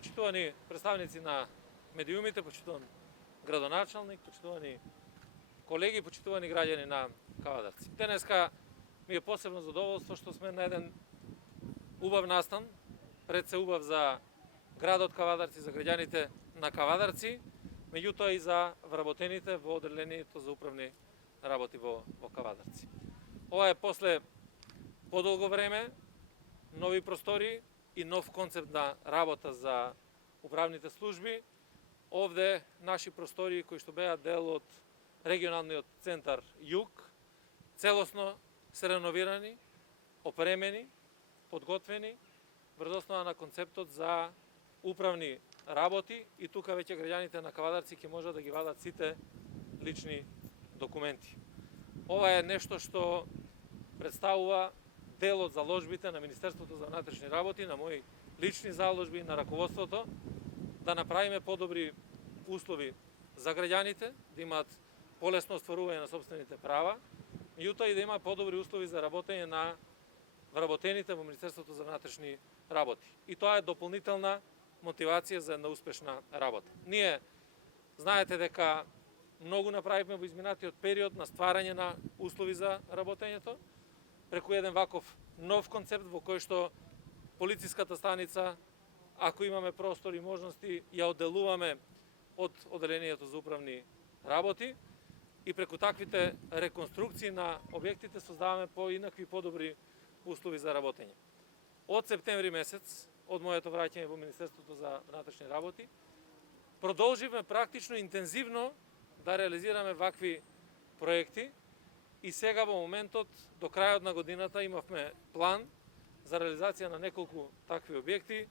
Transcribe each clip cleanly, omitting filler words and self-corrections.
Почитувани представници на медиумите, почитуван градоначалник, почитувани колеги, почитувани граѓани на Кавадарци. Денеска ми е посебно задоволство што сме на еден убав настан, пред се убав за градот Кавадарци, за граѓаните на Кавадарци, меѓутоа и за вработените во одделението за управни работи во Кавадарци. Ова е после подолго време, нови простори и нов концепт на работа за управните служби. Овде наши простори кои што беа дел од регионалниот центар Југ, целосно се реновирани, опремени, подготвени врз основа на концептот за управни работи и тука веќе граѓаните на Кавадарци ќе можат да ги вадат сите лични документи. Ова е нешто што представува дел од заложбите на Министерството за внатрешни работи, на мои лични заложби, на раководството, да направиме подобри услови за граѓаните, да имаат полесно остварување на собствените права, меѓутоа и да има подобри услови за работење на вработените во Министерството за внатрешни работи. И тоа е дополнителна мотивација за една успешна работа. Ние знаете дека многу направивме во изминатиот период на стварање на услови за работењето, преку еден ваков нов концепт во кој што полициската станица, ако имаме простор и можности, ја одделуваме од одделението за управни работи и преку таквите реконструкции на објектите создаваме поинакви подобри услови за работење. Од септември месец, од моето враќање во Министерството за внатрешни работи, продолживме практично интензивно да реализираме вакви проекти и сега во моментот до крајот на годината имавме план за реализација на неколку такви објекти.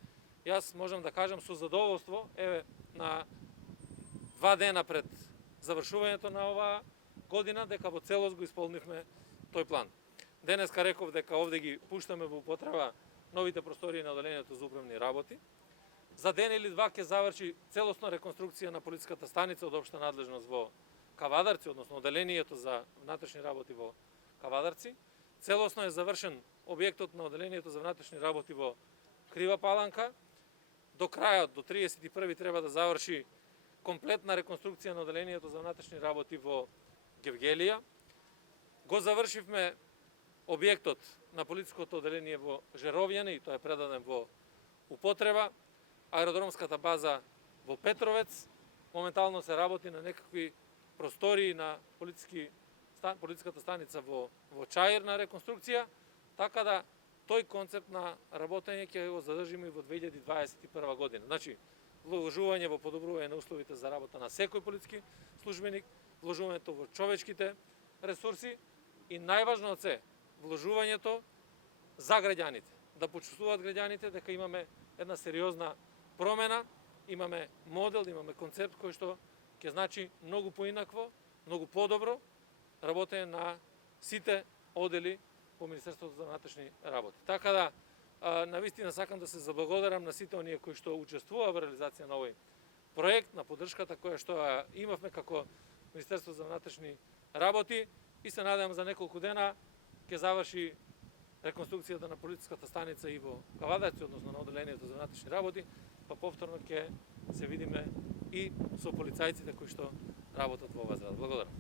Јас можам да кажам со задоволство, еве на 2 дена пред завршувањето на оваа година, дека во целост го исполнивме тој план. Денеска реков дека овде ги пуштаме во употреба новите простории на одделението за управни работи. За ден или два ќе заврши целосна реконструкција на полициската станица од општа надлежност во Кавадарци, односно одделението за внатрешни работи во Кавадарци. Целосно е завршен објектот на одделението за внатрешни работи во Крива Паланка. До крајот, до 31 треба да заврши комплетна реконструкција на одделението за внатрешни работи во Гевгелија. Го завршивме објектот на полициското одделение во Жеровјане и тоа е предаден во употреба. Аеродромската база во Петровец. Моментално се работи на некакви простории на полициската станица во Чаир на реконструкција, така да тој концепт на работење ќе го задржиме и во 2021 година. Значи, вложување во подобрување на условите за работа на секој полициски службеник, вложувањето во човечките ресурси и најважно од се, вложувањето за граѓаните. Да почувствуваат граѓаните дека имаме една сериозна промена, имаме модел, имаме концепт кој што ќе значи многу поинакво, многу подобро работење на сите одели во Министерството за внатрешни работи. Така да, навистина сакам да се заблагодарам на сите оние кои што учествуваа во реализација на овој проект, на поддршката која што имавме како Министерство за внатрешни работи и се надевам за неколку дена ќе заврши реконструкцијата на полициската станица и во Кавадарци, односно на одделението за внатрешни работи, па повторно ќе се видиме и со полицајците кои што работат во оваа зграда. Благодарам.